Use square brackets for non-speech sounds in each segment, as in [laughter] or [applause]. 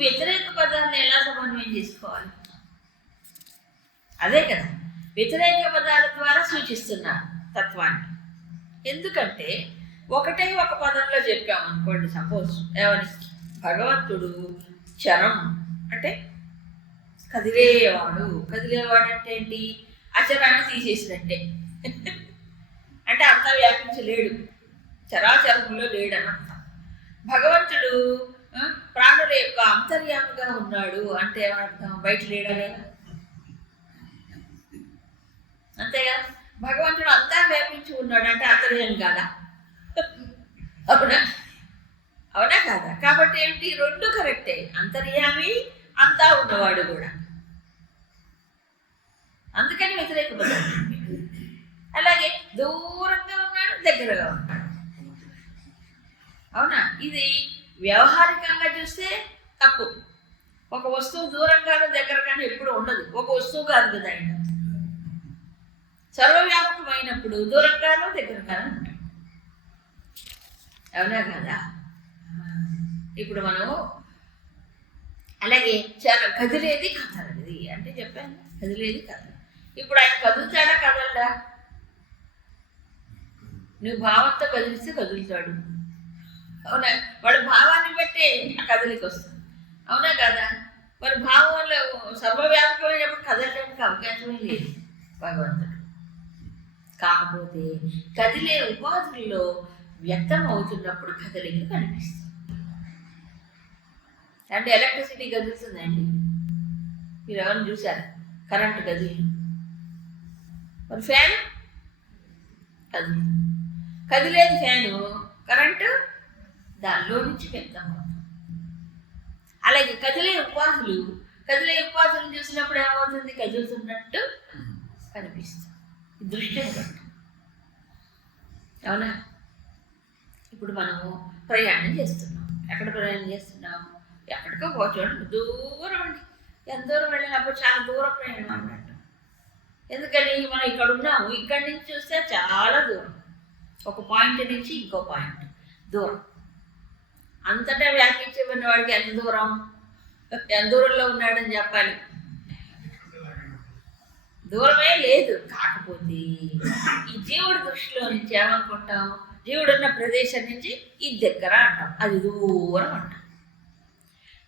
వ్యతిరేక పదాన్ని ఎలా సమన్వయం చేసుకోవాలి? అదే కదా. వ్యతిరేక పదాల ద్వారా సూచిస్తున్నారు తత్వాన్ని. ఎందుకంటే ఒకటే ఒక పదంలో చెప్పాము అనుకోండి సపోజ్ ఎవరి భగవంతుడు చరం అంటే కదిలేవాడు. కదిలేవాడు అంటే ఏంటి అచరాన్ని తీసేసినట్టే. అంటే అంతా వ్యాపించలేడు. చరాచరములో లేడని భగవంతుడు ప్రాణుల యొక్క అంతర్యామిగా ఉన్నాడు అంటే ఏమర్థం? బయట లేడనే? అంతేగా? భగవంతుడు అంతా వ్యాపించి ఉన్నాడు అంటే అంతర్యం కాదా? అవునా? అవునా కాదా? కాబట్టి ఏంటి రెండు కరెక్టే. అంతర్యామి అంతా ఉన్నవాడు కూడా. అందుకని వ్యతిరేక అలాగే దూరంగా ఉన్నాడు దగ్గరగా ఉన్నాడు. అవునా? ఇది వ్యవహారికంగా చూస్తే తప్పు. ఒక వస్తువు దూరంగానూ దగ్గరగానూ ఎప్పుడు ఉండదు. ఒక వస్తువు కాదు కదా ఆయన. సర్వవ్యాపకమైనప్పుడు దూరంగానూ దగ్గరగానూ ఉంటాడు. అవునా కదా? ఇప్పుడు మనం అలాగే చాలా కదిలేది కదలది అంటే చెప్పాను కదిలేది కదలదు ఇప్పుడు ఆయన కదులుతాడా కదలడా? నువ్వు భావంతో కదిలిస్తే కదులుతాడు. అవునా? వాడు భావాన్ని బట్టి ఆ కదలిక వస్తుంది అవునా కదా? మరి భావంలో సర్వవ్యాపకమైనప్పుడు కదలడానికి అవకాశమే లేదు భగవంతుడు. కాకపోతే కదిలే ఉపాధుల్లో వ్యక్తం అవుతున్నప్పుడు కదలిక కనిపిస్తుంది అంటే ఎలక్ట్రిసిటీ కదులుతుందండి. మీరు ఎవరిని చూసారు కరెంటు కదిలి మరి ఫ్యాన్? కదులు కదిలేదు ఫ్యాను? కరెంటు? దానిలో నుంచి వ్యక్తం అలాగే కదిలే ఉపాధులు కదిలే ఉపాధులను చూసినప్పుడు ఏమవుతుంది? కదులుతున్నట్టు కనిపిస్తుంది. దృష్టి అవునా? ఇప్పుడు మనము ప్రయాణం చేస్తున్నాం. ఎక్కడ ప్రయాణం చేస్తున్నాము? ఎక్కడికో పోచోండి దూరం అండి. ఎంత దూరం వెళ్ళినప్పుడు చాలా దూరం ప్రయాణం అన్నట్టు ఎందుకని? మనం ఇక్కడ ఉన్నాము ఇక్కడి నుంచి చూస్తే చాలా దూరం. ఒక పాయింట్ నుంచి ఇంకో పాయింట్ దూరం. అంతటా వ్యాపించి ఉన్నవాడికి ఎంత దూరం? ఎంత దూరంలో ఉన్నాడని చెప్పాలి. దూరమే లేదు. కాకపోతే ఈ జీవుడి దృష్టిలో నుంచి ఏమనుకుంటాం? జీవుడు ఉన్న ప్రదేశం నుంచి ఈ దగ్గర అంటాం. అది దూరం అంటాం.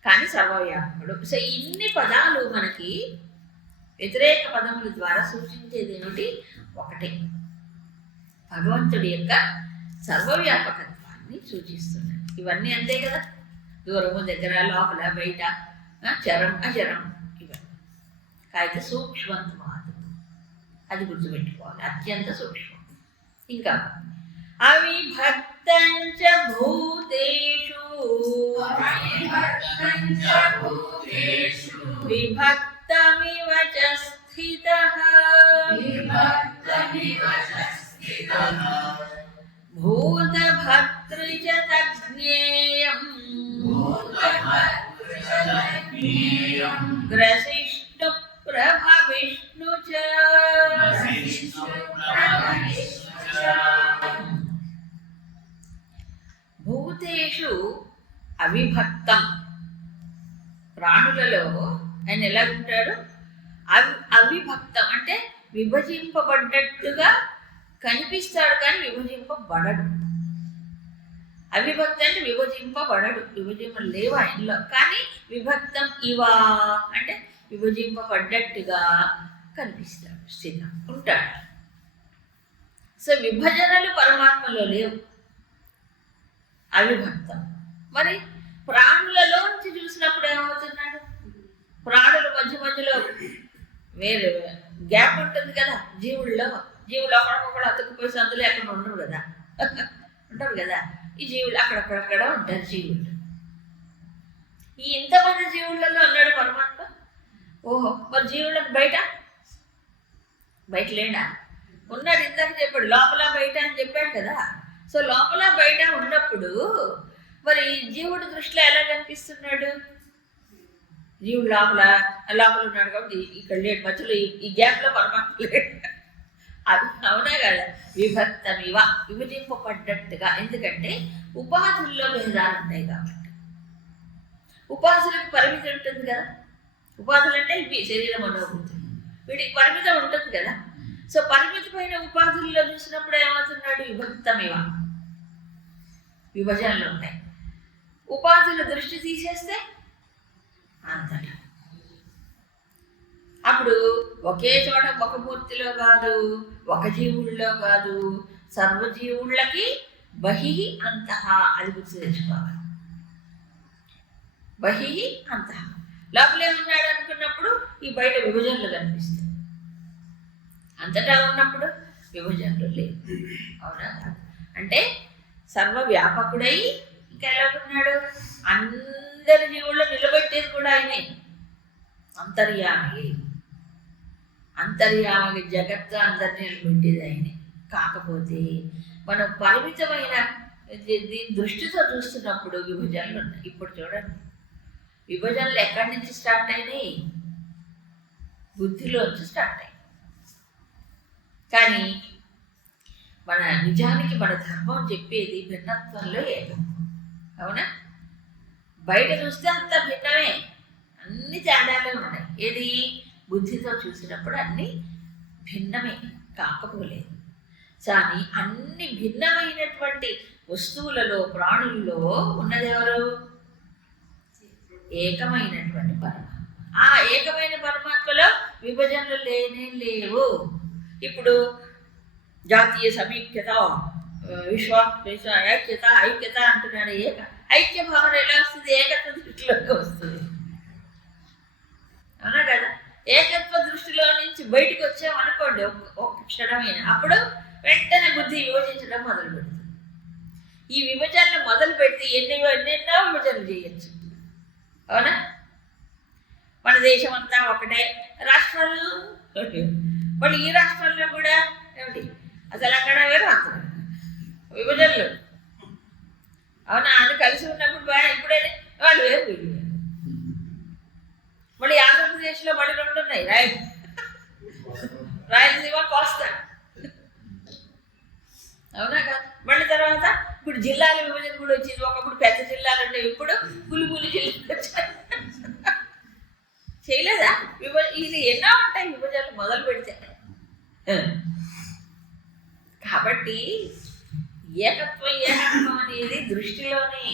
కానీ సర్వవ్యాపకుడు. సో ఇన్ని పదాలు మనకి వ్యతిరేక పదముల ద్వారా సూచించేది ఏమిటి? ఒకటే. భగవంతుడి యొక్క సర్వవ్యాపకత్వాన్ని సూచిస్తున్నాడు ఇవన్నీ అంతే కదా. దూరము దగ్గర లోపల బయట చరం అచరం ఇవన్నీ. సూక్ష్మంత మాత్రం. అది గుర్తుపెట్టుకోవాలి. అత్యంత సూక్ష్మం. ఇంకా అవిభక్తంచ భూతేషు విభక్తమివ చ స్థితః భూతభర్తృ చ తజ్ఞేయం గ్రసిష్ణు ప్రభ విష్ణు చ భూతేషు అవిభక్తం ప్రాణులలో ఆయన ఎలా ఉంటాడు? అవి అవిభక్తం అంటే విభజింపబడ్డట్టుగా కనిపిస్తాడు కానీ విభజింపబడడు. అవిభక్తి అంటే విభజింపబడడు. విభజింప లేవు ఆయనలో. కానీ విభక్తం ఇవా అంటే విభజింపబడ్డట్టుగా కనిపిస్తాడు. స్థితం ఉంటాడు. సో విభజనలు పరమాత్మలో లేవు. అవిభక్తం. మరి ప్రాణులలో నుంచి చూసినప్పుడు ఏమవుతున్నాడు? ప్రాణుల మధ్య మధ్యలో వేరే గ్యాప్ ఉంటుంది కదా జీవుల్లో జీవులు కూడా అతుక్కుపోయి అందులో ఎక్కడ ఉండవు కదా. ఉంటారు కదా. ఈ జీవులు అక్కడక్కడక్కడ ఉంటారు జీవులు. ఈ ఇంతమంది జీవులలో ఉన్నాడు పరమాత్మ? ఓహో మరి జీవులకు బయట? బయట లేడా? ఉన్నాడు ఇందాక చెప్పాడు లోపల బయట అని చెప్పాడు కదా. సో లోపల బయట ఉన్నప్పుడు మరి జీవుడి దృష్టిలో ఎలా కనిపిస్తున్నాడు? జీవుడు లోపల లోపల ఉన్నాడు కాబట్టి ఇక్కడ లేడు. మధ్యలో ఈ- ఈ గ్యాప్లో పరమాత్మ లేడు. అవి అవునా కదా? విభక్తమివ విభజింపబడ్డట్టుగా. ఎందుకంటే ఉపాధుల్లో భేదాలు ఉంటాయి కాబట్టి. ఉపాధులకు పరిమితి ఉంటుంది కదా? ఉపాధులు అంటే ఇవి శరీరం మనోభూతి వీడికి పరిమితం ఉంటుంది కదా? సో పరిమితమైన ఉపాధుల్లో చూసినప్పుడు ఏమవుతున్నాడు? విభక్తమివ విభజనలు ఉంటాయి. ఉపాధుల దృష్టి తీసేస్తే అంతటా. అప్పుడు ఒకే చోట ఒక మూర్తిలో కాదు ఒక జీవుల్లో కాదు సర్వజీవుళ్ళకి బహి అంతః అది గుర్తు తెచ్చుకోవాలి. బహి అంత. లోపలే ఉన్నాడు అనుకున్నప్పుడు ఈ బయట విభజనలు కనిపిస్తాయి. అంతటా ఉన్నప్పుడు విభజనలు లేవు. అవునా అంటే సర్వవ్యాపకుడై ఇంకా ఎలా ఉన్నాడు అందరి జీవుల్లో నిలబెట్టేది కూడా ఆయనే. అంతర్యామి. అంతర్యామి జగత్తు అందరినీ నిలబెట్టేది కాకపోతే మనం పరిమితమైన దీని దృష్టితో చూస్తున్నప్పుడు విభజనలు ఉన్నాయి. ఇప్పుడు చూడండి. విభజనలు ఎక్కడి నుంచి స్టార్ట్ అయినాయి? బుద్ధిలోంచి స్టార్ట్ అయ్యాయి కానీ మన నిజానికి మన ధర్మం చెప్పేది భిన్నత్వంలో ఏకం. అవునా? బయట చూస్తే అంత భిన్నమే. అన్ని తేడాలే ఉన్నాయి. ఏది? బుద్ధితో చూసినప్పుడు అన్నీ భిన్నమే కాకపోలేదు. కానీ అన్ని భిన్నమైనటువంటి వస్తువులలో ప్రాణుల్లో ఉన్నదెవరు ఏకమైనటువంటి పరమాత్మ. ఆ ఏకమైన పరమాత్మలో విభజనలు లేనే లేవు. ఇప్పుడు జాతీయ సమీక్యత ఆ, విశ్వ విశ్వ ఐక్యత ఐక్యత అంటున్నాడు ఏక. ఐక్య భావన ఎలా వస్తుంది? ఏకత్వ దృష్టిలోకి వస్తుంది. అవునా కదా? ఏకత్వ దృష్టిలో నుంచి బయటకు వచ్చామనుకోండి ఒక ఒక క్షణమైన. అప్పుడు వెంటనే బుద్ధి విభజించడం మొదలు పెడుతుంది. ఈ విభజనలు మొదలు పెడితే ఎన్ని ఎన్నెన్నో విభజనలు చేయొచ్చు. అవునా? మన దేశం అంతా ఒకటే. రాష్ట్రాలు [laughs] మళ్ళీ ఈ రాష్ట్రాల్లో కూడా ఏమిటి? అసలు అక్కడ వేరు అక్కడ విభజనలు. అవునా? అని కలిసి ఉన్నప్పుడు బాగా ఇప్పుడైతే వాళ్ళు వేరు వీళ్ళు. మళ్ళీ ఆంధ్రప్రదేశ్లో మళ్ళీ రెండు ఉన్నాయి. రాయల రాయలసీమ కోస్తా. అవునా కాదు? మళ్ళీ తర్వాత ఇప్పుడు జిల్లాల విభజన కూడా వచ్చింది. ఒకప్పుడు పెద్ద జిల్లాలు ఉండేవి. ఇప్పుడు పులి పులి జిల్లాలు వచ్చాయి. చేయలేదా? విభ ఇది ఎన్నో ఉంటాయి విభజనలు మొదలు పెడితే. కాబట్టి ఏకత్వం ఏకత్వం అనేది దృష్టిలోనే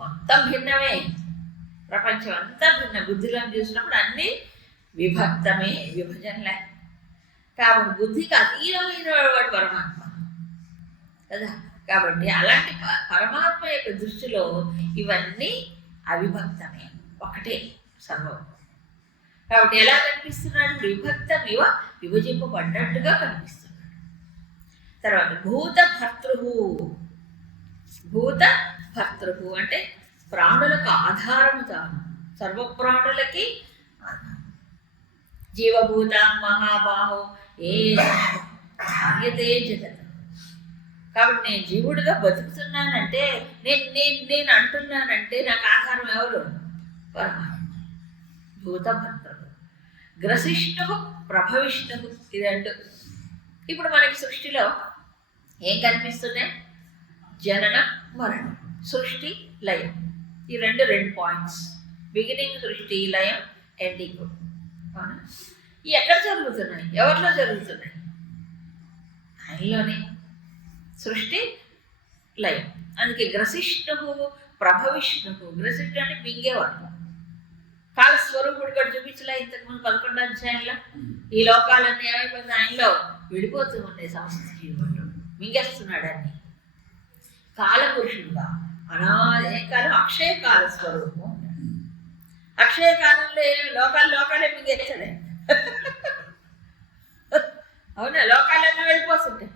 మొత్తం భిన్నమే. ప్రపంచం అంతా భిన్న బుద్ధిలో చూసినప్పుడు అన్నీ విభక్తమే విభజనలే. కాబట్టి బుద్ధికి అతీతమైన వాడు పరమాత్మ. కదా? కాబట్టి అలాంటి పరమాత్మ యొక్క దృష్టిలో ఇవన్నీ అవిభక్తమే. ఒకటే సర్వం కాబట్టి ఎలా కనిపిస్తున్నాడు? విభక్తం ఇవ విభజింపబడ్డట్టుగా కనిపిస్తున్నాడు. తర్వాత భూత భర్తృహు. భూత భర్తృహు అంటే ప్రాణులకు ఆధారము తాను. సర్వప్రాణులకి జీవభూత మహాబాహో ఏ కార్యతే జగత్. కాబట్టి నేను జీవుడిగా బతుకుతున్నానంటే నేను నేను నేను అంటున్నానంటే నాకు ఆధారం ఎవరు? పరమాత్మ. భూతభర్తలు గ్రసిష్ణు ప్రభవిష్ణు ఇది అంటూ ఇప్పుడు మనకి సృష్టిలో ఏం కనిపిస్తున్నాయి? జననం మరణం. సృష్టి లయం. ఈ రెండు రెండు పాయింట్స్ బిగినింగ్ సృష్టి లయం ఎండింగ్ అవునా? ఈ ఎక్కడ జరుగుతున్నాయి? ఎవరిలో జరుగుతున్నాయి? ఆయనలోనే. సృష్టి లయం. అందుకే గ్రసిష్ణు ప్రభవిష్ణు గ్రసిష్ణు అంటే మింగేవాడు. కాల స్వరూపుడు ఇక్కడ చూపించలే ఇంతకుముందు పదకొండు అధ్యాయంలో. ఈ లోకాలన్నీ ఏమైపోయింది ఆయనలో విడిపోతూ ఉండే సమస్త జీవుడు మింగేస్తున్నాడు అన్ని. కాలపురుషుడుగా. అనాదే అక్షయకాల స్వరూపం. అక్షయకాలంలో ఏమి లోకాలు లోకాలే మింగేస్తాడే. అవునా? లోకాలన్నీ వెళ్ళిపోతుంటాయి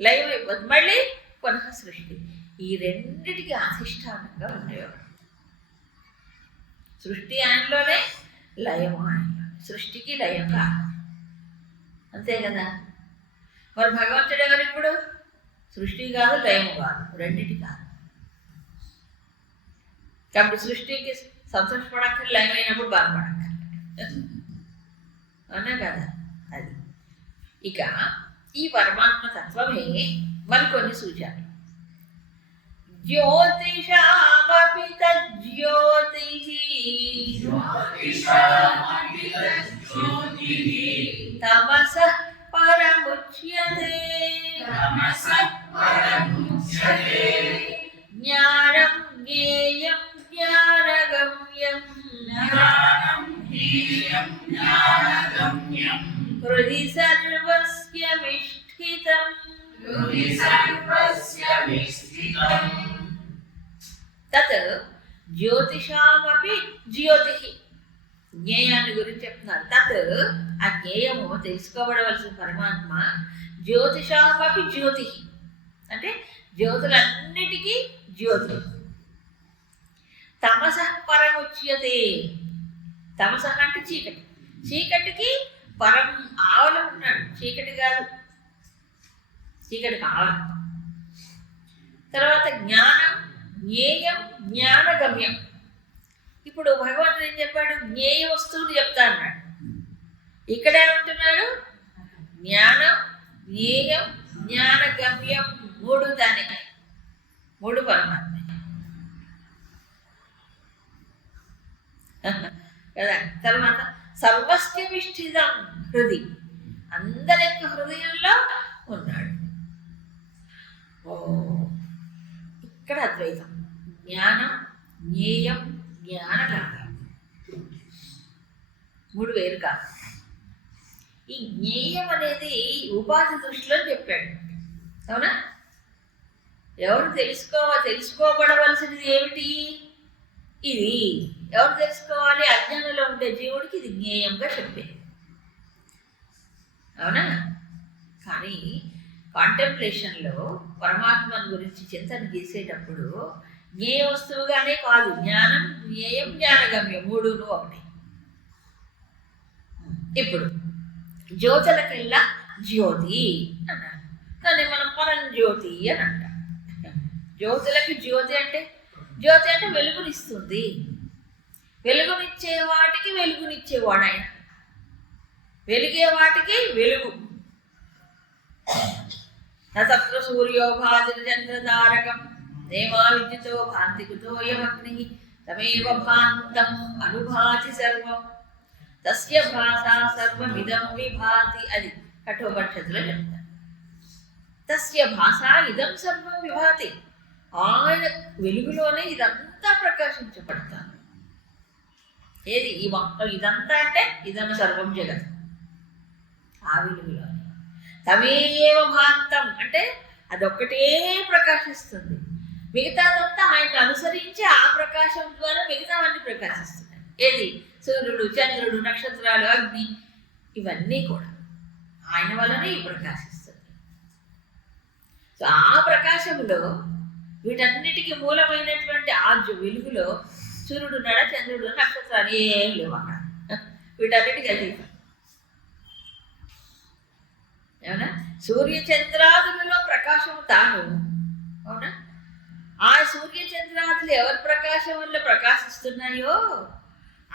లైవ్ అయిపోతుంది. మళ్ళీ పునః సృష్టి ఈ రెండిటికి అధిష్టానంగా ఉండేవాడు. సృష్టి ఆయనలోనే లయం ఆయనలో సృష్టికి లయం కాదు. అంతే కదా? మరి భగవంతుడు ఎవరు ఇప్పుడు సృష్టి కాదు లయము కాదు. రెండిటి కాదు. కాబట్టి సృష్టికి సంతోషపడక్కర్ లైవ్ అయినప్పుడు బాధపడక్కర్ అవునా కదా అది ఇక ఈ పరమాత్మ తత్వమే మరికొన్ని సూచనలు జ్యోతిషామపి తజ్యోతి తమస పరముచ్యతే జ్ఞానం జ్ఞేయం జ్ఞానగమ్యం హృది సర్వస్య విష్ఠితం తత్ జ్యోతిషామపి జ్యోతి జ్ఞేయాన్ని గురించి చెప్తున్నారు. తత్ ఆ జ్ఞేయము తెలుసుకోబడవలసిన పరమాత్మ జ్యోతిషామపి జ్యోతి అంటే జ్యోతులన్నిటికీ జ్యోతి. తమస పరముచ్యతే తమస అంటే చీకటి. చీకటికి పరం ఆవల ఉన్నాడు చీకటి కాదు. చీకటికి ఆవల తర్వాత జ్ఞానం జ్ఞేయం జ్ఞానగమ్యం. ఇప్పుడు భగవంతుడు ఏం చెప్పాడు? జ్ఞేయ వస్తువులు చెప్తా అన్నాడు. ఇక్కడ ఏమంటున్నాడు జ్ఞానం జ్ఞేయం జ్ఞానగమ్యం. మూడు దాని మూడు పరమాత్మ. కదా? తర్వాత సర్వస్యమిష్ఠితం హృది. అందరి యొక్క హృదయంలో ఉన్నాడు. ఓ ఇక్కడ అద్వైతం. జ్ఞానం జ్ఞేయం జ్ఞానగమ్యం మూడు వేలు కాదు. ఈ జ్ఞేయం అనేది ఉపాధి దృష్టిలో చెప్పాడు. అవునా? ఎవరు తెలుసుకోవా తెలుసుకోబడవలసినది ఏమిటి? ఇది. ఎవరు తెలుసుకోవాలి? అజ్ఞానంలో ఉండే జీవుడికి ఇది జ్ఞేయంగా చెప్పేది. అవునా? కానీ కాంటెంప్లేషన్లో పరమాత్మను గురించి చింతన చేసేటప్పుడు జ్ఞేయ వస్తువుగానే కాదు జ్ఞానం జ్ఞేయం జ్ఞానగమ్యం మూడును ఒకటి. ఇప్పుడు జ్యోతులకెల్లా జ్యోతి అన్నారు. దాన్ని మనం పరంజ్యోతి అని అంటాం. జ్యోతులకి జ్యోతి అంటే జ్యోతి అంటే వెలుగునిస్తుంది. వెలుగునిచ్చే వాటికి వెలుగునిచ్చేవాడు ఆయన వెలిగే వాటికి వెలుగు. నత్ర సూర్యో భాతి చంద్రతారకం దేవా విద్యుతో భాంతికుతో యమగ్ని తమేవ భాంతం అనుభాతి సర్వం. తస్య భాష సర్వమిదం విభాతి అది కఠోపనిషత్తులో చెప్తారు. తస్య భాష ఇదం సర్వం విభాతి. ఆయన వెలుగులోనే ఇదంతా ప్రకాశించబడతాను ఏది? ఈ మొత్తం ఇదంతా అంటే ఇదం సర్వం జగత్. ఆ విలువలో. తమేవ భాంతం. అంటే అదొక్కటే ప్రకాశిస్తుంది. మిగతాదంతా ఆయన అనుసరించి ఆ ప్రకాశం ద్వారా మిగతావన్నీ ప్రకాశిస్తున్నాయి. ఏది? సూర్యుడు చంద్రుడు నక్షత్రాలు అగ్ని. ఇవన్నీ కూడా ఆయన వల్లనే ఈ ప్రకాశిస్తుంది సో ఆ ప్రకాశంలో వీటన్నిటికీ మూలమైనటువంటి ఆ వెలుగులో సూర్యుడు ఉన్నాడా? చంద్రుడు నక్షత్రాలు ఏం లేవు అక్కడ. వీటన్నిటి అతీతం ఏమన్నా? సూర్య చంద్రాదులలో ప్రకాశం తాను. అవునా? ఆ సూర్య చంద్రాదులు ఎవరి ప్రకాశం వల్ల ప్రకాశిస్తున్నాయో?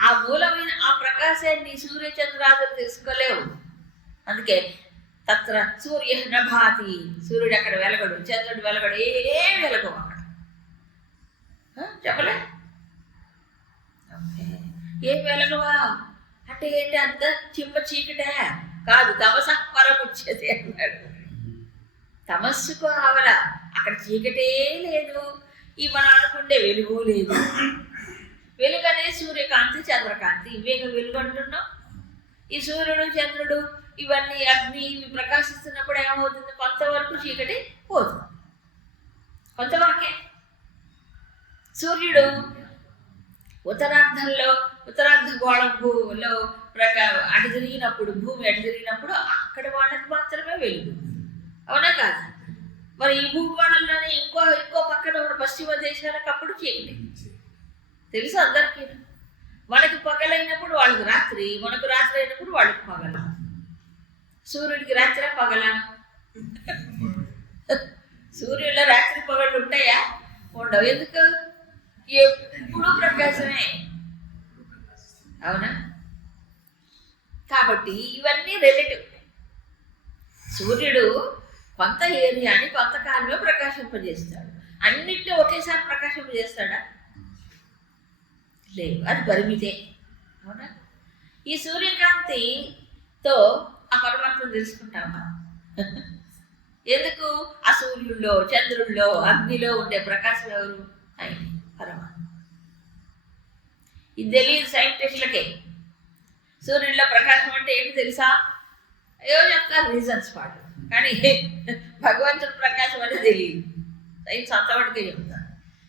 ఆ మూలమైన ఆ ప్రకాశాన్ని సూర్య చంద్రాదులు తెలుసుకోలేవు. అందుకే తత్ర సూర్య నభాతి. సూర్యుడు అక్కడ వెలగడు? చంద్రుడు వెలగడు? ఏం వెలగవు అక్కడ. చెప్పలే? ఏం వెలగవా అంటే ఏంటి అంత చింప చీకటే? కాదు తమస పరముచ్చేది అన్నాడు. తమస్సుకు ఆవల అక్కడ చీకటే లేదు. ఈ మనం అనుకుంటే వెలుగు లేదు. వెలుగు అనే సూర్యకాంతి చంద్రకాంతి. ఇవే వెలుగు అంటున్నాం ఈ సూర్యుడు చంద్రుడు ఇవన్నీ అగ్ని ఇవి ప్రకాశిస్తున్నప్పుడు ఏమవుతుంది? కొంతవరకు చీకటి పోతుంది. కొంతవరకే. సూర్యుడు ఉత్తరార్ధంలో ఉత్తరార్ధ గోళంలో ప్రకా అటు తిరిగినప్పుడు భూమి అటు తిరిగినప్పుడు అక్కడ వాళ్ళకి మాత్రమే వెలుగు. అవునా కాదు? మరి ఈ భూగోళంలోనే ఇంకో ఇంకో పక్కన ఉన్న పశ్చిమ దేశాలకు అప్పుడు చీకటి తెలుసు అందరికీ? మనకి పగలైనప్పుడు వాళ్ళకి రాత్రి మనకు రాత్రి అయినప్పుడు వాళ్ళకి పగల. సూర్యుడికి రాత్రి పగల? [laughs] సూర్యుల రాత్రి పగళ్ళు ఉంటాయా? ఉండవు. ఎందుకు? ఎప్పుడు ప్రకాశమే. అవునా? కాబట్టి ఇవన్నీ రిలేటివ్ సూర్యుడు కొంత ఏరియాని కొంతకాలమే ప్రకాశింపజేస్తాడు. అన్నింటినీ ఒకేసారి ప్రకాశింపజేస్తాడా? లేదు అది పరిమితే. అవునా? ఈ సూర్యకాంతితో ఆ పరమాత్మను తెలుసుకుంటామా? [laughs] ఎందుకు? ఆ సూర్యుల్లో చంద్రుల్లో అగ్నిలో ఉండే ప్రకాశం ఎవరు? ఆయన. పరమాత్మ ఇది తెలియదు సైంటిస్టులకే సూర్యుడిలో ప్రకాశం అంటే ఏమి తెలుసా? ఏవో చెప్తారు రీజన్స్ పాటు కానీ [laughs] భగవంతుడు ప్రకాశం అనేది తెలియదు. సైన్స్ అంతవరకే చెప్తాను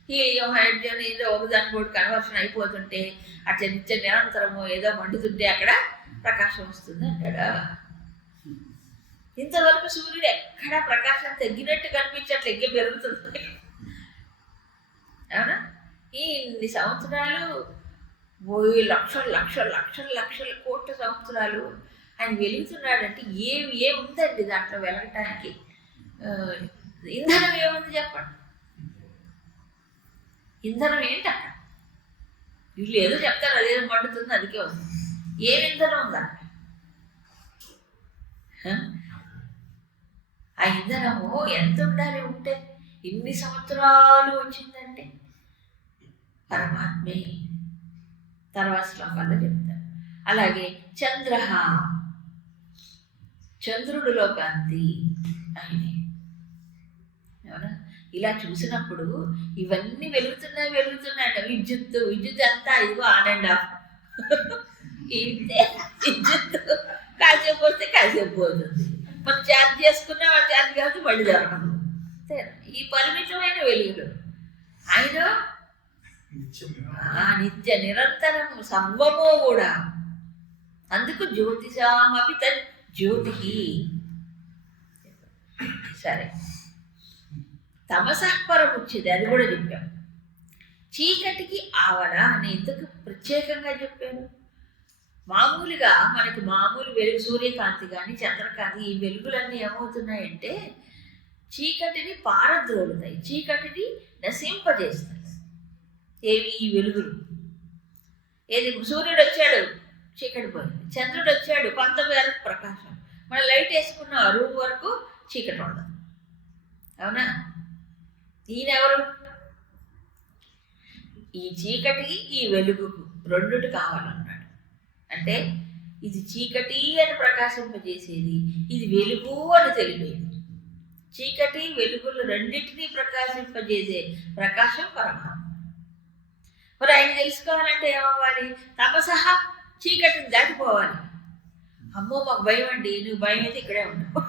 హీలియం హైడ్రోజన్ ఏదో ఒకదాని కూడా కన్వర్షన్ అయిపోతుంటే అట్లా నిత్య నిరంతరము ఏదో మండుతుంటే అక్కడ ప్రకాశం వస్తుంది అంటాడా? ఇంతవరకు సూర్యుడు ఎక్కడ ప్రకాశం తగ్గినట్టు కనిపించట్లే ఎగ్గి పెరుగుతుంది. అవునా? ఇన్ని సంవత్సరాలు? వెయ్యి లక్షలు లక్షలు లక్షలు లక్షల కోట్ల సంవత్సరాలు. ఆయన వెలుగుతున్నాడంటే ఏమి ఏముందండి దాంట్లో వెలగటానికి? ఇంధనం ఏముంది చెప్పండి. ఇంధనం ఏంటి అక్కడ? వీళ్ళు ఏదో చెప్తారు అదేదో పండుతుంది అదికే వస్తుంది ఏం ఇంధనం ఉంది అక్కడ? ఆ ఇంధనము ఎంత ఉండాలి ఉంటే? ఇన్ని సంవత్సరాలు వచ్చిందంటే? పరమాత్మే. తర్వాత శ్లోకాల్లో చెప్తారు. అలాగే చంద్ర చంద్రుడిలో కాంతి ఆయనే అవునా ఇలా చూసినప్పుడు ఇవన్నీ వెలుగుతున్నాయి వెలుగుతున్నాయట విద్యుత్ విద్యుత్ అంతా ఇదిగో ఆన్ అండ్ ఆఫ్ ఇంతే. విద్యుత్ కాసేపు వస్తే కాసేపు పోతుంది. మనం ఛార్జ్ చేసుకున్నా ఛార్జ్ కాదు మళ్ళీ దొరకదు. ఈ పరిమితమైన వెలుగులు. ఆయన నిత్య నిరంతరం సర్వము కూడా. అందుకు జ్యోతిషామపి తన్ జ్యోతికి సరే. తమసపరముచ్చేది అది కూడా చెప్పాం. చీకటికి ఆవడ అని ఎందుకు ప్రత్యేకంగా చెప్పాను మామూలుగా మనకి మామూలు వెలుగు సూర్యకాంతి కానీ చంద్రకాంతి ఈ వెలుగులన్నీ ఏమవుతున్నాయంటే చీకటిని పారద్రోలుతాయి చీకటిని నశింపజేస్తాయి. ఏవి? ఈ వెలుగులు. ఏది? సూర్యుడు వచ్చాడు. చీకటి పోయింది. చంద్రుడు వచ్చాడు. కొంత మేరకు ప్రకాశం. మన లైట్ వేసుకున్న రూమ్ వరకు చీకటి ఉండదు. అవునా? ఈయనెవరు ఈ చీకటికి ఈ వెలుగుకు రెండుటి కావాలన్నాడు. అంటే ఇది చీకటి అని ప్రకాశింపజేసేది. ఇది వెలుగు అని తెలిపేది. చీకటి వెలుగులు రెండింటినీ ప్రకాశింపజేసే ప్రకాశం పరమాత్మ. మరి ఆయన తెలుసుకోవాలంటే ఏమవ్వాలి? తమసహ చీకటిని దాటిపోవాలి. అమ్మో మాకు భయం అండి. నువ్వు భయం అయితే ఇక్కడే ఉండవు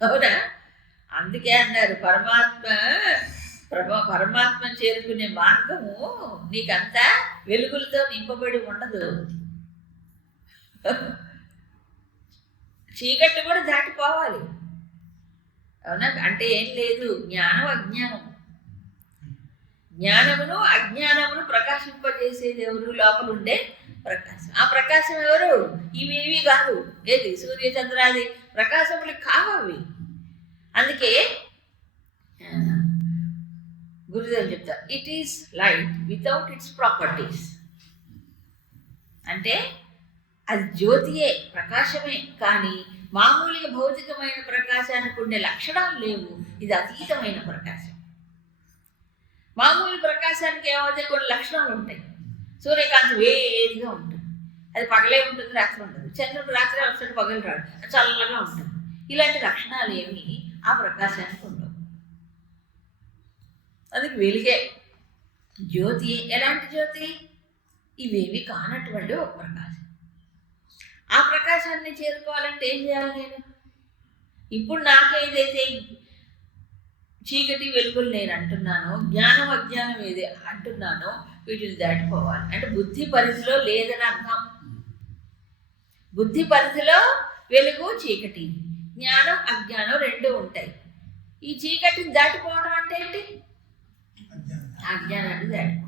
అవునా? అందుకే అన్నారు పరమాత్మ ప్రభా పరమాత్మ చేరుకునే మార్గము నీకంతా వెలుగులతో నింపబడి ఉండదు. చీకటి కూడా దాటిపోవాలి. అవునా? అంటే ఏం లేదు. జ్ఞానం అజ్ఞానం. జ్ఞానమును అజ్ఞానమును ప్రకాశింపజేసేది ఎవరు లోపల ఉండే ప్రకాశం. ఆ ప్రకాశం ఎవరు? ఇవేవి కాదు. ఏది? సూర్య చంద్రాది ప్రకాశములు కావవి. అందుకే గురుదేవులు చెప్తారు it is light without its properties అంటే అది జ్యోతియే ప్రకాశమే. కానీ మామూలుగా భౌతికమైన ప్రకాశానికి ఉండే లక్షణాలు లేవు. ఇది అతీతమైన ప్రకాశం. మామూలు ప్రకాశానికి ఏమైతే కొన్ని లక్షణాలు ఉంటాయి. సూర్యకాంతి వేడిగా ఉంటుంది. అది పగలే ఉంటుంది రాత్రి ఉండదు. చంద్రుడు రాత్రి వస్తాడు పగలు రాడు. చల్లగా ఉంటుంది. ఇలాంటి లక్షణాలు ఏమి ఆ ప్రకాశానికి ఉండవు. అది వెలిగే జ్యోతి. ఎలాంటి జ్యోతి? ఇవేవి కానటువంటి ఒక ప్రకాశం. ఆ ప్రకాశాన్ని చేరుకోవాలంటే ఏం చేయాలి నేను? ఇప్పుడు నాకేదైతే చీకటి వెలుగులు నేను అంటున్నానో జ్ఞానం అజ్ఞానం ఏది అంటున్నానో వీటిని దాటిపోవాలి. అంటే బుద్ధి పరిధిలో లేదని అర్థం. బుద్ధి పరిధిలో వెలుగు చీకటి. జ్ఞానం అజ్ఞానం రెండు ఉంటాయి. ఈ చీకటిని దాటిపోవడం అంటే ఏంటి? అజ్ఞానాన్ని దాటిపోవాలి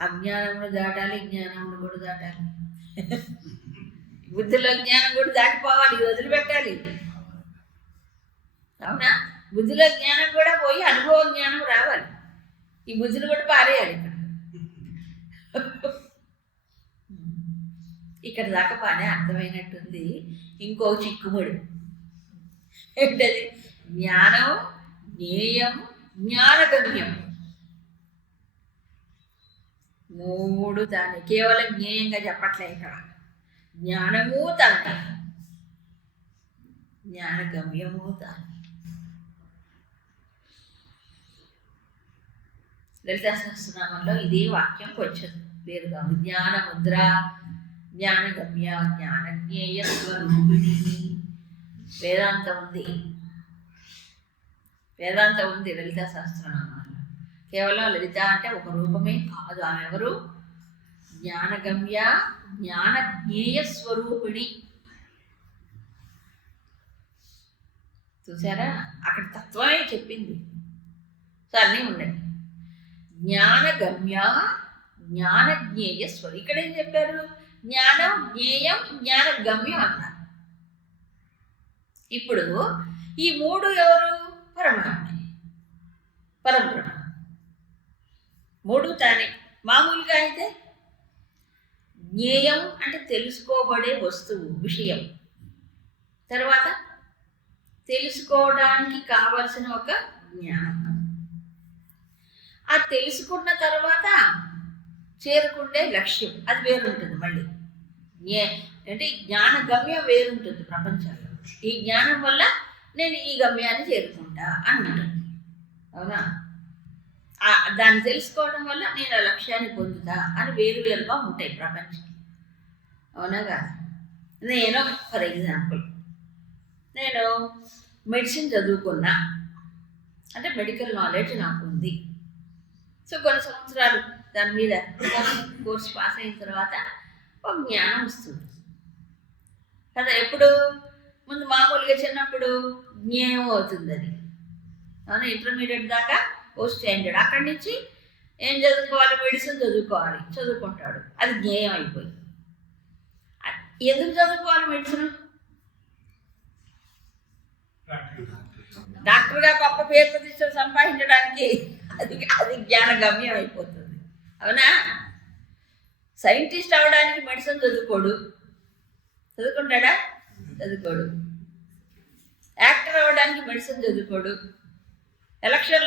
అజ్ఞానమును దాటాలి జ్ఞానమును కూడా దాటాలి. బుద్ధిలో జ్ఞానం కూడా దాటిపోవాలి వదిలిపెట్టాలి. అవునా? బుద్ధిలో జ్ఞానం కూడా పోయి అనుభవ జ్ఞానం రావాలి. ఈ బుద్ధిని కూడా పారేయాలి ఇక్కడ. ఇక్కడ దాకా బాగానే అర్థమైనట్టుంది. ఇంకో చిక్కుముడు. ఏంటది? జ్ఞానం జ్ఞేయం జ్ఞానగమ్యం. మూడు దాన్ని కేవలం జ్ఞేయంగా చెప్పట్లే ఇక్కడ. జ్ఞానము తానే జ్ఞానగమ్యము తానే లలితా సహస్రనామంలో ఇదే వాక్యం కొంచెం వేరుగా ఉంది. జ్ఞాన జ్ఞానగమ్య జ్ఞానజ్ఞేయ స్వరూపిణి. వేదాంతం ఉంది. వేదాంతం ఉంది లలిత సహస్రనామాల్లో కేవలం లలిత అంటే ఒక రూపమే కాదు. ఆమె ఎవరు? జ్ఞానగమ్య జ్ఞానజ్ఞేయ స్వరూపిణి. చూసారా? అక్కడ తత్వమే చెప్పింది. సో అన్నీ ఉన్నాయి. జ్ఞానగమ్య జ్ఞానజ్ఞేయ స్వరూ ఇక్కడ ఏం చెప్పారు? జ్ఞానం జ్ఞేయం జ్ఞానగమ్యం అన్నారు. ఇప్పుడు ఈ మూడు ఎవరు? పరమాత్మ పరబ్రహ్మ. మూడు తానే. మామూలుగా అయితే జ్ఞేయం అంటే తెలుసుకోబడే వస్తువు విషయం. తర్వాత తెలుసుకోవడానికి కావలసిన ఒక జ్ఞానం. ఆ తెలుసుకున్న తర్వాత చేరుకుండే లక్ష్యం. అది వేరుంటుంది మళ్ళీ. జ్ఞే అంటే జ్ఞాన గమ్యం వేరుంటుంది ప్రపంచంలో. ఈ జ్ఞానం వల్ల నేను ఈ గమ్యాన్ని చేరుకుంటా అన్నాడు అవునా? దాన్ని తెలుసుకోవడం వల్ల నేను ఆ లక్ష్యాన్ని పొందుతా అని వేరు వేరుగా ఉంటాయి ప్రపంచం అవునా కాదు? నేను ఫర్ ఎగ్జాంపుల్ నేను మెడిసిన్ చదువుకున్నా. అంటే మెడికల్ నాలెడ్జ్ నాకు ఉంది. సో కొన్ని సంవత్సరాలు దాని మీద కోర్స్ పాస్ అయిన తర్వాత ఒక జ్ఞానం వస్తుంది. కదా ఎప్పుడు? ముందు మామూలుగా చిన్నప్పుడు జ్ఞేయం అవుతుంది అది అవునా? ఇంటర్మీడియట్ దాకా పోస్ట్ స్టాండర్డ్ అక్కడి నుంచి ఏం చదువుకోవాలి? మెడిసిన్ చదువుకోవాలి. చదువుకుంటాడు. అది జ్ఞేయం అయిపోయి ఎందుకు చదువుకోవాలి మెడిసిన్? డాక్టర్గా గొప్ప పేరు ప్రతిష్టలు సంపాదించడానికి అది అది జ్ఞాన గమ్యం అయిపోతుంది. అవునా? సైంటిస్ట్ అవ్వడానికి మెడిసిన్ చదువుకోడు. చదువుకుంటాడా? చదువుకోడు. యాక్టర్ అవ్వడానికి మెడిసిన్ చదువుకోడు. ఎలక్షన్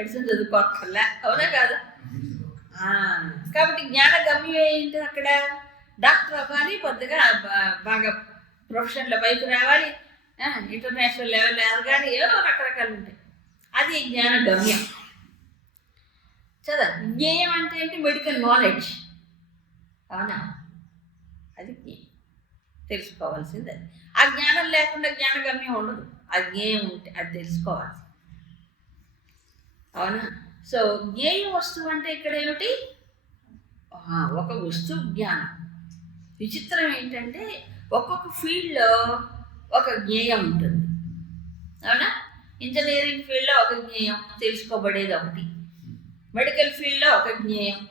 మెడిసిన్ చదువుకోక్కర్లే అవునా కాదు కాబట్టి జ్ఞాన గమ్యం ఏంటి అక్కడ డాక్టర్ అవ్వాలి కొద్దిగా బాగా ప్రొఫెషన్లో పైకి రావాలి ఇంటర్నేషనల్ లెవెల్ ఎదగాలి ఏవో రకరకాలు ఉంటాయి అది జ్ఞాన గమ్యం చదా జ్ఞేయం అంటే ఏంటి మెడికల్ నాలెడ్జ్ అవునా అది జ్ఞేయం తెలుసుకోవాల్సింది అది ఆ జ్ఞానం లేకుండా జ్ఞానగమ్యం ఉండదు ఆ జ్ఞేయం ఉంటే అది తెలుసుకోవాల్సింది అవునా? సో జ్ఞేయ వస్తువు అంటే ఇక్కడ ఏమిటి? ఒక వస్తువు జ్ఞానం. విచిత్రం ఏంటంటే ఒక్కొక్క ఫీల్డ్లో ఒక జ్ఞేయం ఉంటుంది. అవునా? ఇంజనీరింగ్ ఫీల్డ్లో ఒక జ్ఞేయం తెలుసుకోబడేది ఒకటి. మెడికల్ ఫీల్డ్లో ఒక జ్ఞేయం.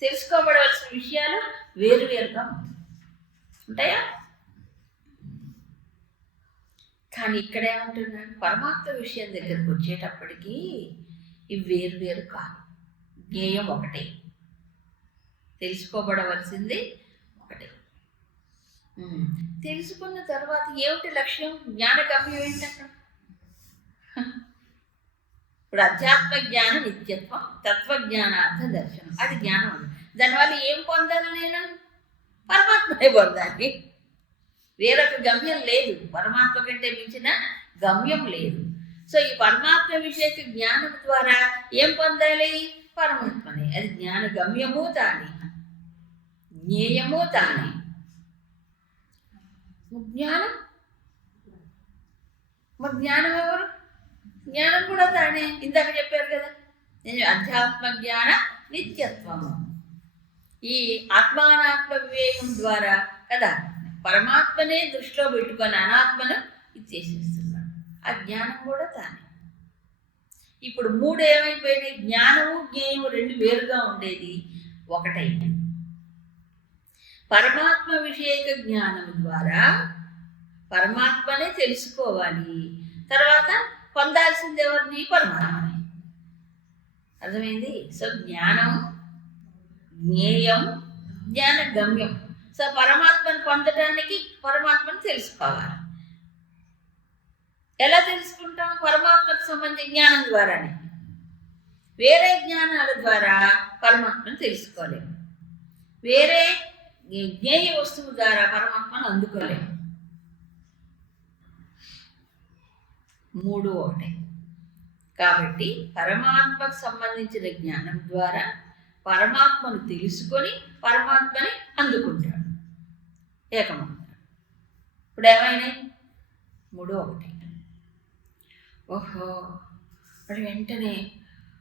తెలుసుకోబడవలసిన విషయాలు వేరు వేరుగా ఉంటాయి. ఉంటాయా? కానీ ఇక్కడ ఏమంటున్నాడు పరమాత్మ విషయం దగ్గరకు వచ్చేటప్పటికీ ఇవి వేరు వేరు కాదు. జ్ఞేయం ఒకటే. తెలుసుకోబడవలసింది ఒకటే. తెలుసుకున్న తర్వాత ఏమిటి లక్ష్యం? జ్ఞాన గమ్యం ఏంటి ఇప్పుడు అధ్యాత్మ జ్ఞాన నిత్యత్వం తత్వజ్ఞానార్థ దర్శనం. అది జ్ఞానం అది. దానివల్ల ఏం పొందాలి నేను? పరమాత్మనే పొందాలి. వేరొక గమ్యం లేదు. పరమాత్మ కంటే మించిన గమ్యం లేదు. సో ఈ పరమాత్మ విషయక జ్ఞానం ద్వారా ఏం పొందాలి? పరమాత్మనే. అది జ్ఞాన గమ్యము తానే జ్ఞేయము తానే జ్ఞానం? మరి జ్ఞానం ఎవరు? జ్ఞానం కూడా తానే ఇందాక చెప్పారు కదా. నేను అధ్యాత్మ జ్ఞాన నిత్యత్వము. ఈ ఆత్మానాత్మ వివేకం ద్వారా కదా. పరమాత్మనే దృష్టిలో పెట్టుకొని అనాత్మను ఇచ్చేసేస్తున్నాడు ఆ జ్ఞానం కూడా తానే. ఇప్పుడు మూడు ఏమైపోయినాయి జ్ఞానము జ్ఞేయము రెండు వేరుగా ఉండేది ఒకటైంది. పరమాత్మ విషయక జ్ఞానం ద్వారా పరమాత్మనే తెలుసుకోవాలి. తర్వాత పొందాల్సింది ఎవరిని? పరమాత్మని. అర్థమైంది? సో జ్ఞానం జ్ఞేయం జ్ఞాన గమ్యం సో పరమాత్మను పొందడానికి పరమాత్మను తెలుసుకోవాలి. ఎలా తెలుసుకుంటాం? పరమాత్మకు సంబంధించిన జ్ఞానం ద్వారానే. వేరే జ్ఞానాల ద్వారా పరమాత్మను తెలుసుకోలేము. వేరే జ్ఞేయ వస్తువు ద్వారా పరమాత్మను అందుకోలేము. మూడు ఒకటే. కాబట్టి పరమాత్మకు సంబంధించిన జ్ఞానం ద్వారా పరమాత్మను తెలుసుకొని పరమాత్మని అందుకుంటాడు. ఏకమవుతాడు ఇప్పుడు ఏమైనాయి? మూడు ఒకటి. ఓహో మరి వెంటనే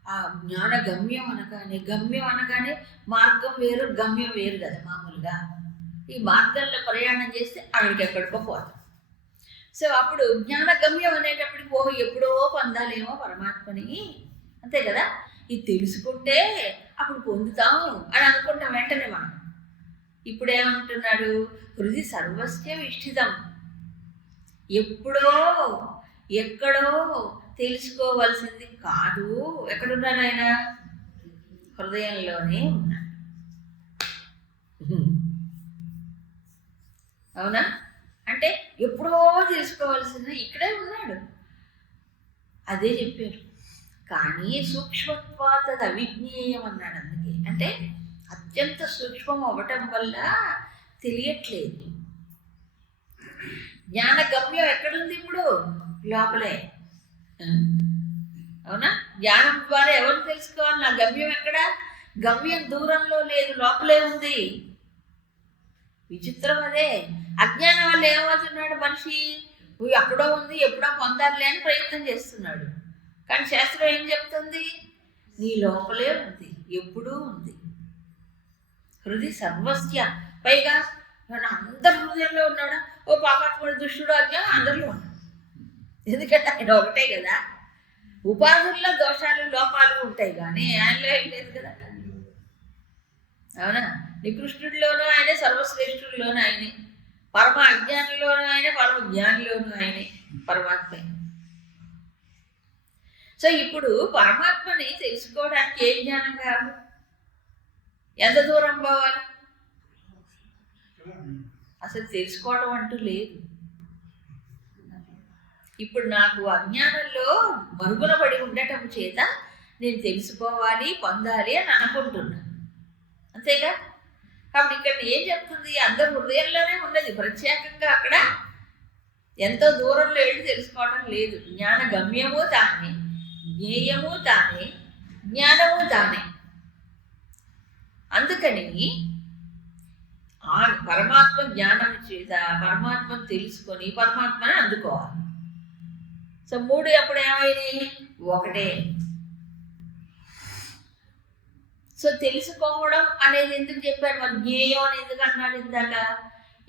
ఆ జ్ఞాన గమ్యం అనగానే గమ్యం అనగానే మార్గం వేరు గమ్యం వేరు కదా మామూలుగా. ఈ మార్గంలో ప్రయాణం చేస్తే అక్కడికి ఎక్కడికో పోతాం. సో అప్పుడు జ్ఞాన గమ్యం అనేటప్పటికి ఓహో ఎప్పుడో పొందాలేమో పరమాత్మని. అంతే కదా? ఇది తెలుసుకుంటే అప్పుడు పొందుతాం అని అనుకుంటాం వెంటనే మనం. ఇప్పుడేమంటున్నాడు హృది సర్వస్య విష్ఠితం ఎప్పుడో ఎక్కడో తెలుసుకోవలసింది కాదు. ఎక్కడున్నాడు ఆయన? హృదయంలోనే ఉన్నాడు. అవునా? అంటే ఎప్పుడో తెలుసుకోవాల్సింది ఇక్కడే ఉన్నాడు. అదే చెప్పారు కానీ సూక్ష్మత్వాత అవిజ్ఞేయం అన్నాడు అందుకే. అంటే అత్యంత సూక్ష్మం అవ్వటం వల్ల తెలియట్లేదు. జ్ఞాన గమ్యం ఎక్కడుంది ఇప్పుడు? లోపలే. అవునా? జ్ఞానం ద్వారా ఎవరు తెలుసుకోవాలి? నా గమ్యం ఎక్కడ? గమ్యం దూరంలో లేదు లోపలే ఉంది. విచిత్రం అదే. అజ్ఞానం వల్ల ఏమవుతున్నాడు మనిషి? ఎక్కడో అక్కడో ఉంది ఎప్పుడో పొందాలి అని ప్రయత్నం చేస్తున్నాడు. కానీ శాస్త్రం ఏం చెప్తుంది? నీ లోపలే ఉంది ఎప్పుడూ ఉంది. హృది సర్వస్య పైగా అందరి హృదయంలో ఉన్నాడా? ఓ పాపాత్ముడు దుష్టుడు అజ్ఞా అందరిలో ఉన్నాడు. ఎందుకంటే ఆయన ఒకటే కదా. ఉపాధుల్లో దోషాలు లోపాలు ఉంటాయి కానీ ఆయనలో ఏం లేదు కదా. అవునా? నికృష్ణుడిలోనూ ఆయనే సర్వశ్రేష్ఠుడిలోనూ ఆయనే. పరమ అజ్ఞానిలోనూ ఆయనే పరమ జ్ఞానిలోనూ ఆయనే పరమాత్మ. సో ఇప్పుడు పరమాత్మని తెలుసుకోవడానికి ఏ జ్ఞానం కావాలి? ఎంత దూరం పోవాలి? అసలు తెలుసుకోవడం అంటూ లేదు. ఇప్పుడు నాకు అజ్ఞానంలో మరుగున పడి ఉండటం చేత నేను తెలుసుకోవాలి పొందాలి అని అనుకుంటున్నాను అంతేగా? కాబట్టి ఇక్కడ ఏం చెప్తుంది? అందరు హృదయంలోనే ఉన్నది. ప్రత్యేకంగా అక్కడ ఎంతో దూరంలో వెళ్ళి తెలుసుకోవటం లేదు. జ్ఞాన గమ్యము తానే జ్ఞేయము తానే జ్ఞానము తానే. అందుకని ఆ పరమాత్మ జ్ఞానం చేత పరమాత్మను తెలుసుకొని పరమాత్మని అందుకోవాలి. సో మూడు అప్పుడు ఏమైనాయి ఒకటే. సో తెలుసుకోవడం అనేది ఎందుకు చెప్పాడు మరి జ్ఞేయం అని ఎందుకు అన్నాడు ఇందాక?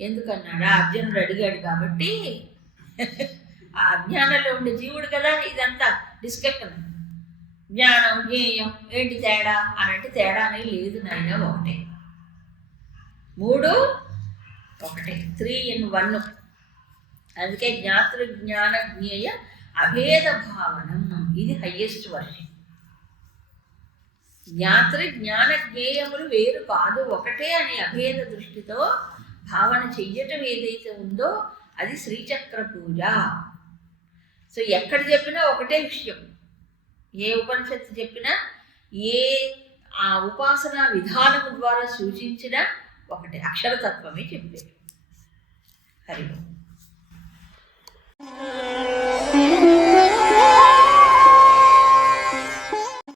ఎందుకన్నాడు అర్జునుడు అడిగాడు కాబట్టి. ఆ అజ్ఞానంలో ఉండే జీవుడు కదా ఇదంతా డిస్కషన్ జ్ఞానం జ్ఞేయం ఏంటి తేడా? అని అంటే తేడా అనేది లేదు నాయన ఒకటే. మూడు ఒకటే. Three in one. అందుకే జ్ఞాతృ జ్ఞాన జ్ఞేయ అభేద భావనం. ఇది హయ్యెస్ట్ వర్షన్ జ్ఞాతృ జ్ఞాన జ్ఞేయములు వేరు కాదు. ఒకటే అనే అభేద దృష్టితో భావన చెయ్యటం ఏదైతే ఉందో అది శ్రీచక్ర పూజ. సో ఎక్కడ చెప్పినా ఒకటే విషయం. ఏ ఉపనిషత్తు చెప్పినా ఏ ఆ ఉపాసన విధానము ద్వారా సూచించిన ఒకటి అక్షరతత్వమే చెప్పారు హరి